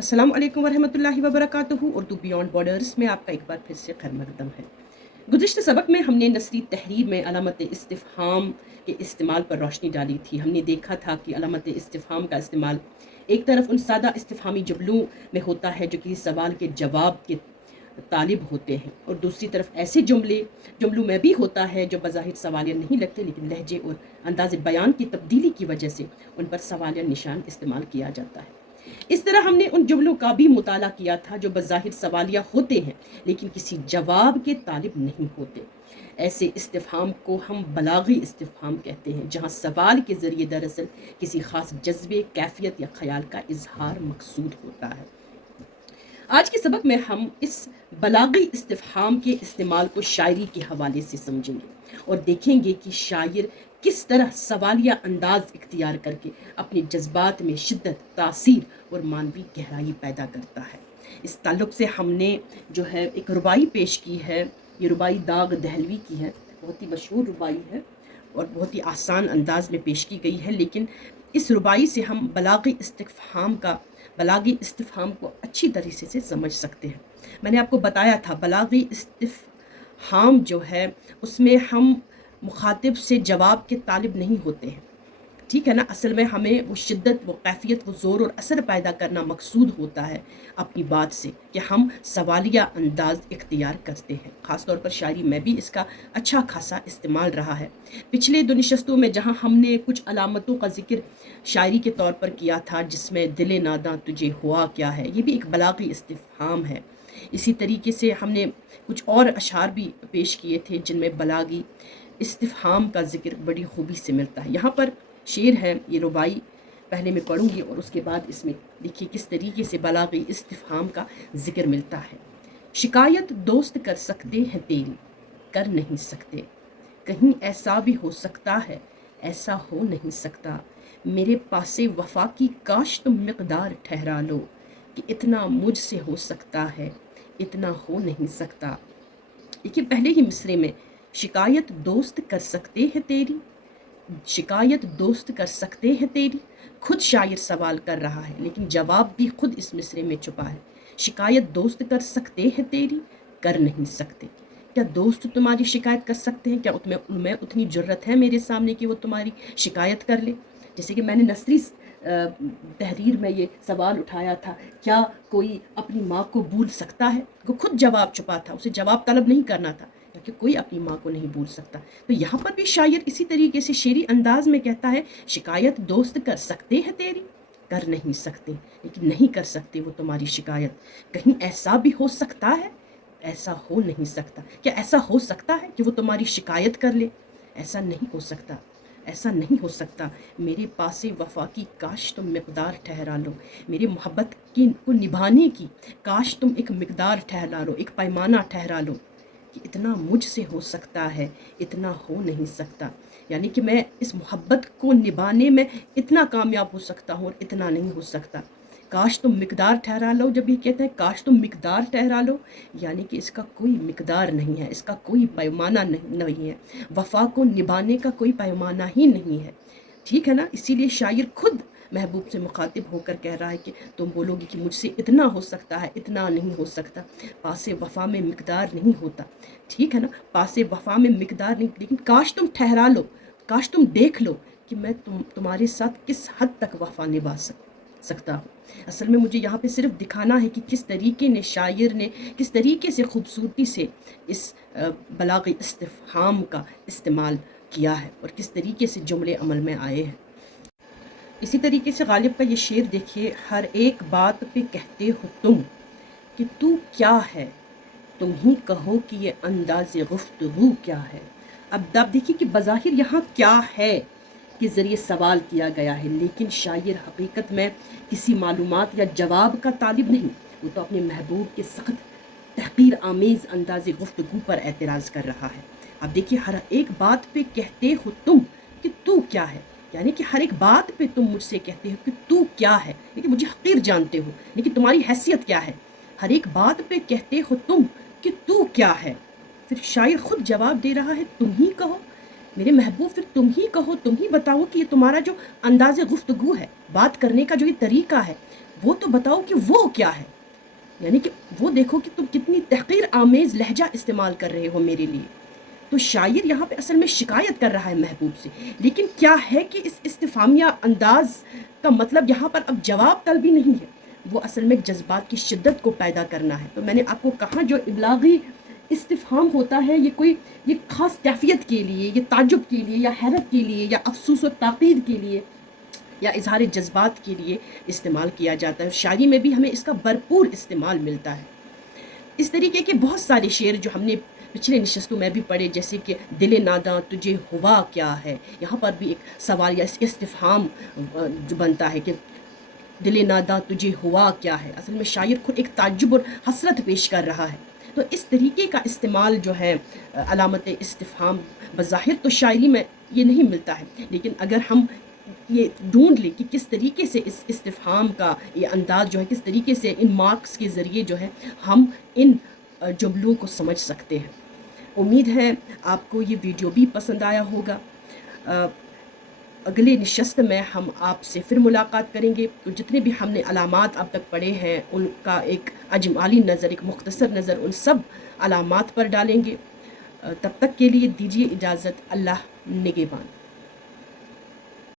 अस्सलाम वालेकुम वरहमतुल्लाहि वबरकातुहू। उर्दू बियॉन्ड बॉर्डर्स में आपका एक बार फिर से खैर मकदम है। गुज़िश्ता सबक में हमने नसरी तहरीर में अलामत इस्तिफ़हाम के इस्तेमाल पर रोशनी डाली थी। हमने देखा था कि अलामत इस्तिफ़हाम का इस्तेमाल एक तरफ उन सादा इस्तिफ़हामी जुमलों में होता है जो किसी सवाल के जवाब के तालिब होते हैं, और दूसरी तरफ ऐसे जुमलों में भी होता है जो बज़ाहिर सवालिया नहीं लगते, लेकिन लहजे और अंदाज़ बयान की तब्दीली की वजह से उन पर सवालिया निशान इस्तेमाल किया जाता है। इस तरह हमने उन जुमलों का भी मुताला किया था जो बज़ाहिर सवालिया होते हैं लेकिन किसी जवाब के तालिब नहीं होते। ऐसे इस्तिफ़हाम को हम बलागी इस्तिफ़हाम कहते हैं, जहाँ सवाल के ज़रिए दरअसल किसी ख़ास जज्बे, कैफ़ियत या ख़याल का इज़हार मकसूद होता है। आज के सबक में हम इस बलागी इस्तिफ़हाम के इस्तेमाल को शायरी के हवाले से समझेंगे और देखेंगे कि शायर किस तरह सवालिया अंदाज़ इख्तियार करके अपने जज्बात में शिद्दत, तासीर और मानवी गहराई पैदा करता है। इस ताल्लुक़ से हमने जो है एक रुबाई पेश की है। ये रुबाई दाग दहलवी की है, बहुत ही मशहूर रुबाई है और बहुत ही आसान अंदाज़ में पेश की गई है, लेकिन इस रुबाई से हम बलागी इस्तिफ़हाम को अच्छी तरीके से समझ सकते हैं। मैंने आपको बताया था बलागी इस्तिफ़हाम जो है उसमें हम मुखातिब से जवाब के तालिब नहीं होते हैं, ठीक है ना। असल में हमें वो शिद्दत, वो कैफियत, वो ज़ोर और असर पैदा करना मकसूद होता है अपनी बात से कि हम सवालिया अंदाज़ इख्तियार करते हैं। ख़ास तौर पर शायरी में भी इसका अच्छा खासा इस्तेमाल रहा है। पिछले दो नशस्तों में जहाँ हमने कुछ अलामतों का ज़िक्र शायरी के तौर पर किया था, जिसमें दिल नादा तुझे हुआ क्या है, ये भी एक बलागी इस्तिफ़हाम है। इसी तरीके से हमने कुछ और अशार भी पेश किए थे जिनमें बलागी इस्तिफ़हाम का ज़िक्र बड़ी खूबी से मिलता है। यहाँ पर शेर है, ये रुबाई पहले मैं पढ़ूँगी और उसके बाद इसमें देखिए किस तरीके से बलागी इस्तिफ़हाम का ज़िक्र मिलता है। शिकायत दोस्त कर सकते हैं तेरी, कर नहीं सकते, कहीं ऐसा भी हो सकता है, ऐसा हो नहीं सकता। मेरे पासे वफ़ा की काश तुम मिक़दार ठहरा लो, कि इतना मुझसे हो सकता है, इतना हो नहीं सकता। देखिए पहले ही मिसरे में शिकायत दोस्त कर सकते हैं तेरी, शिकायत दोस्त कर सकते हैं तेरी, खुद शायर सवाल कर रहा है लेकिन जवाब भी खुद इस मिसरे में छुपा है। शिकायत दोस्त कर सकते हैं तेरी, कर नहीं सकते। क्या दोस्त तुम्हारी शिकायत कर सकते हैं? क्या उनमें उतनी जुर्रत है मेरे सामने कि वो तुम्हारी शिकायत कर ले? जैसे कि मैंने नसरी तहरीर में ये सवाल उठाया था, क्या कोई अपनी माँ को भूल सकता है? वो खुद जवाब छुपा था, उसे जवाब तलब नहीं करना था, क्योंकि कोई अपनी माँ को नहीं भूल सकता। तो यहाँ पर भी शायर इसी तरीके से शेरी अंदाज में कहता है, शिकायत दोस्त कर सकते हैं तेरी, कर नहीं सकते, लेकिन नहीं कर सकते वो तुम्हारी शिकायत। कहीं ऐसा भी हो सकता है, ऐसा हो नहीं सकता। क्या ऐसा हो सकता है कि वो तुम्हारी शिकायत कर ले? ऐसा नहीं हो सकता, ऐसा नहीं हो सकता। मेरे पासे वफ़ा की काश तुम मिक़दार ठहरा लो, मेरे मोहब्बत की को निभाने की काश तुम एक मिक़दार ठहरा लो, एक पैमाना ठहरा लो, कि इतना मुझसे हो सकता है, इतना हो नहीं सकता। यानी कि मैं इस मोहब्बत को निभाने में इतना कामयाब हो सकता हूँ और इतना नहीं हो सकता। काश तुम मिक़दार ठहरा लो, जब ये कहते हैं काश तुम मिक़दार ठहरा लो, यानी कि इसका कोई मिक़दार नहीं है, इसका कोई पैमाना नहीं है, वफ़ा को निभाने का कोई पैमाना ही नहीं है, ठीक है ना। इसीलिए शायर खुद महबूब से मुखातिब होकर कह रहा है कि तुम बोलोगे कि मुझसे इतना हो सकता है, इतना नहीं हो सकता। पासे वफ़ा में मिक़दार नहीं होता, ठीक है ना। पासे वफ़ा में मिक़दार नहीं, लेकिन काश तुम ठहरा लो, काश तुम देख लो कि मैं तुम्हारे साथ किस हद तक वफ़ा निभा सकता हूँ। असल में मुझे यहाँ पे सिर्फ दिखाना है कि किस तरीके ने शायर ने किस तरीके से खूबसूरती से इस बलागी इस्तिफ़हाम का इस्तेमाल किया है और किस तरीके से जुमले अमल में आए हैं। इसी तरीके से गालिब का ये शेर देखिए, हर एक बात पे कहते हो तुम कि तू क्या है, तुम ही कहो कि ये अंदाज़े गुफ्तगू क्या है। अब देखिए कि बज़ाहिर यहाँ क्या है के ज़रिए सवाल किया गया है, लेकिन शायर हकीकत में किसी मालूमात या जवाब का तालिब नहीं, वो तो अपने महबूब के सख्त तहक़ीर आमेज़ अंदाज़े गुफ्तगू पर एतराज़ कर रहा है। अब देखिए हर एक बात पे कहते हो तुम कि तू क्या है, यानी कि हर एक बात पे तुम मुझसे कहते हो कि तू क्या है, लेकिन मुझे हक़ीर जानते हो, लेकिन तुम्हारी हैसियत क्या है। हर एक बात पे कहते हो तुम कि तू क्या है। फिर शायर खुद जवाब दे रहा है, तुम ही कहो मेरे महबूब, फिर तुम ही कहो, तुम ही बताओ कि ये तुम्हारा जो अंदाज़े गुफ्तगू है, बात करने का जो ये तरीका है, وہ تو بتاؤ کہ وہ کیا ہے، یعنی کہ وہ دیکھو کہ تم کتنی تحقیر آمیز لہجہ استعمال کر رہے ہو میرے لیے۔ تو شاعر یہاں پہ اصل میں شکایت کر رہا ہے محبوب سے، لیکن کیا ہے کہ اس استفہامیہ انداز کا مطلب یہاں پر اب جواب طلبی نہیں ہے، وہ اصل میں جذبات کی شدت کو پیدا کرنا ہے۔ تو میں نے آپ کو کہا جو ابلاغی استفہام ہوتا ہے یہ خاص کیفیت کے لیے، یہ تعجب کے لیے یا حیرت کے لیے یا افسوس و تاقید کے لیے یا اظہار جذبات کے لیے استعمال کیا جاتا ہے۔ شاعری میں بھی ہمیں اس کا بھرپور استعمال ملتا ہے۔ اس طریقے کے بہت سارے شعر جو ہم نے پچھلے نشستوں میں بھی پڑھے، جیسے کہ دل ناداں تجھے ہوا کیا ہے، یہاں پر بھی ایک سوال یا استفہام جو بنتا ہے کہ دل ناداں تجھے ہوا کیا ہے، اصل میں شاعر خود ایک تعجب اور حسرت پیش کر رہا ہے۔ تو اس طریقے کا استعمال جو ہے علامت استفہام، بظاہر تو شاعری میں یہ نہیں ملتا ہے، لیکن اگر ہم یہ ڈھونڈ لیں کہ کس طریقے سے اس استفہام کا یہ انداز جو ہے، کس طریقے سے ان مارکس کے ذریعے جو ہے ہم ان جملوں کو سمجھ سکتے ہیں۔ امید ہے آپ کو یہ ویڈیو بھی پسند آیا ہوگا۔ اگلے نشست میں ہم آپ سے پھر ملاقات کریں گے، تو جتنے بھی ہم نے علامات اب تک پڑھے ہیں ان کا ایک اجمالی نظر، ایک مختصر نظر ان سب علامات پر ڈالیں گے۔ تب تک کے لیے دیجیے اجازت، اللہ نگہبان۔